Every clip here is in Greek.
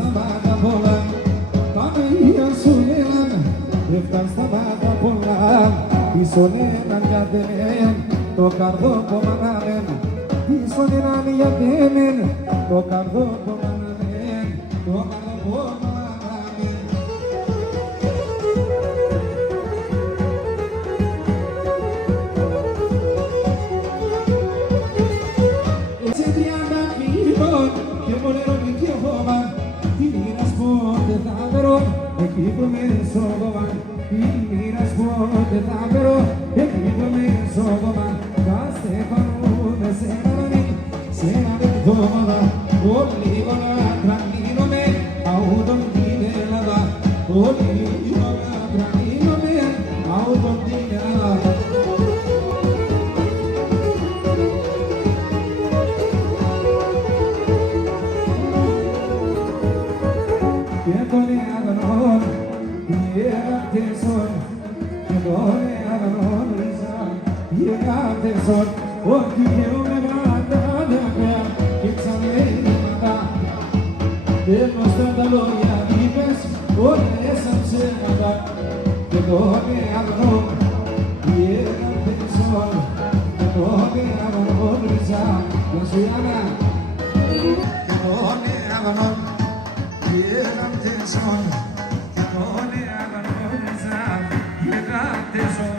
στα μάτα πολλά, τα μαγεία σου λένε, έφταν στα μάτα πολλά, ίσον έναν γιατί το καρδό που μανάμεν, ίσον έναν γιατί το καρδό που μανάμεν, το καρδό που μανάμεν. Έτσι 30 φίλων και μολερώνει και φόβα, τι μοίρας πότε θα βρω, εκεί που με σώδωμα, τι μοίρας πότε θα βρω, εκεί που με σώδωμα, θα στεφανούμε σε έναν εβδομάδα, όλοι λίγο να τρανίνομαι, αούτον την Ελλάδα, όλοι λίγο να τρανίνομαι, αούτον την Ελλάδα. Και τον αγνών, γεγάτεσον, και τον αγνών ριζάν, γεγάτεσον, όχι γεούμε μαντάδια, και ξανέμματα. Δέμω στα τα λόγια είπες, όλα έσαν ψέματα, και τον αγνών, γεγάτεσον, και τον αγνών ριζάν, Ιωσιάνα, και τον αγνών, γεγάτεσον, και τον αγνών ριζάν, γεγάτεσον.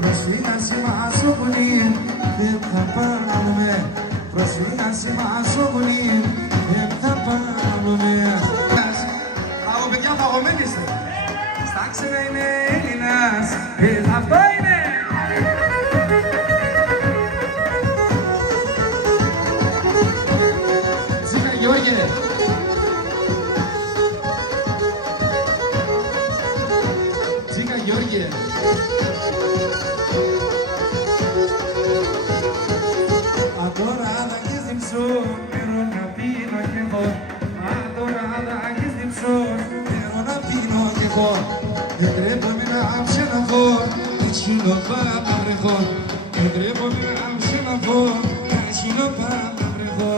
Προσφύγασαι μας ο πολύ, δεν θα πάρουμε. Προσφύγασαι μας ο πολύ, δεν θα πάρουμε. Παιδιά παγωμένοι είστε. Στα ξένα είναι Έλληνας, αυτό είναι. Τσίκα Γιώργη. Τσίκα Γιώργη. Adorada que zimso, pero na pino que vou. Adorada que zimso, pero na pino que vou. Entrepo me na amshena vou, chino pa brego. Entrepo me na amshena vou, chino pa brego.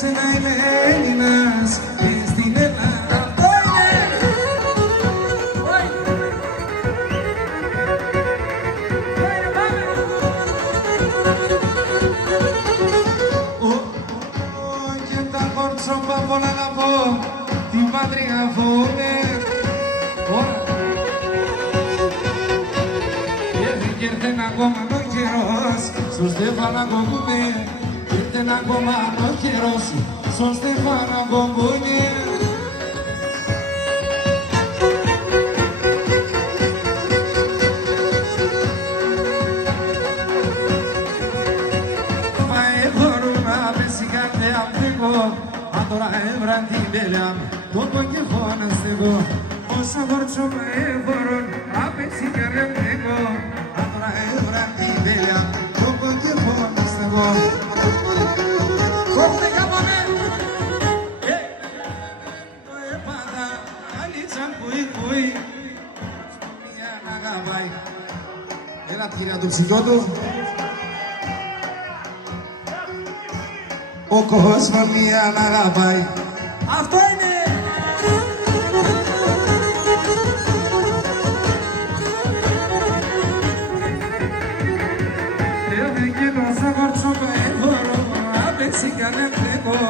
Σαν να είμαι Έλληνας και στην Ελλάδα αυτό είναι. Και τα κόρτσοπα πολλά να πω την πατριά φωνε. Και ήρθε ακόμα ο καιρός στο Στέφανακο που με. Ήρθε ακόμα ο καιρός στον Στέφανακο που είναι. Μα μπορώ να πέσει κάτι απτικό. Αν τώρα έβραν την τέλεια το ποκεφό να στεγώ. Όσα χορτσόμα μπορώ να πέσει κάτι απτικό. Αν τώρα έβραν την τέλεια το ποκεφό να στεγώ. Κόφτε κάπαμε! Το έπαθα αλίτσαν πουί. Μια να γαβάει. Έλα κυρία του ψυχιό του. Ο κόσμος μια να γαβάει. Αυτό είναι! Έτσι κι αν έκλαιγω,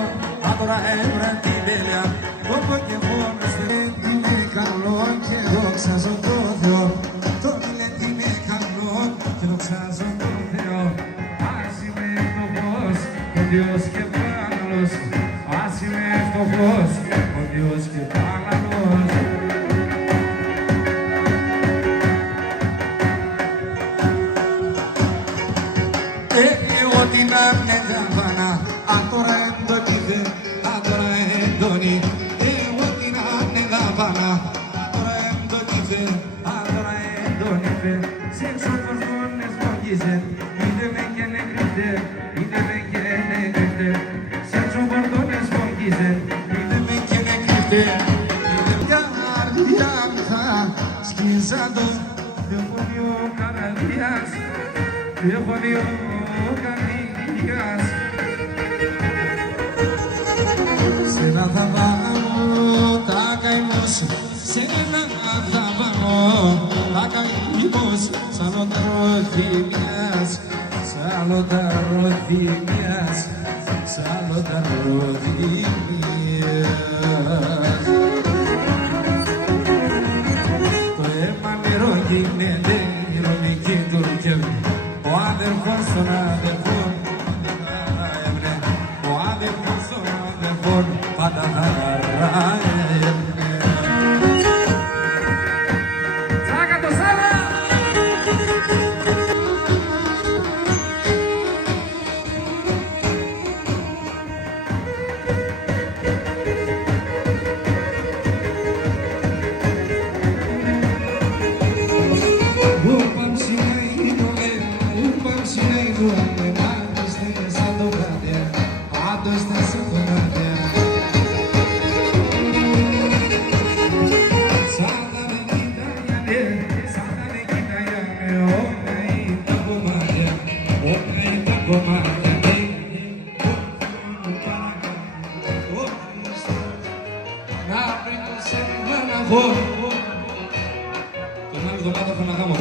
άτορα έβραν την τέλεια, το ποκεφό με στέλνει. Είναι καλό και δόξαζω το Θεό, το μιλέτη είναι καλό και δόξαζω το Θεό. Ας είμαι φτωχός, ο Διός και πάναλος, ας είμαι φτωχός, ο Havana. Τώρα το κεφέ, τώρα το κεφέ. Σε σώπος μόνες μόγιζε, είδε με και νεκριτέ, είδε με και νεκριτέ. Σε σώπος μόνες μόγιζε, είδε με και νεκριτέ. Καρδιά μου θα σκίζα το τηλεφωνείο καρδιάς, τηλεφωνείο καρδιάς. Σε ένα θα πάω τα καημός, σε ένα θα πάω τα καημός, σαν ο Ροθυμιάς, σαν ο Ροθυμιάς, σαν ο Ροθυμιάς. Το αίμα νερό γίνεται ηρωνική του κεύει, ο αδερφός των αδερφών ο αδερφός των αδερφών πάντα θα ράευε. Τσάκα το Σάβα! Την άλλη εβδομάδα θα να γάμω.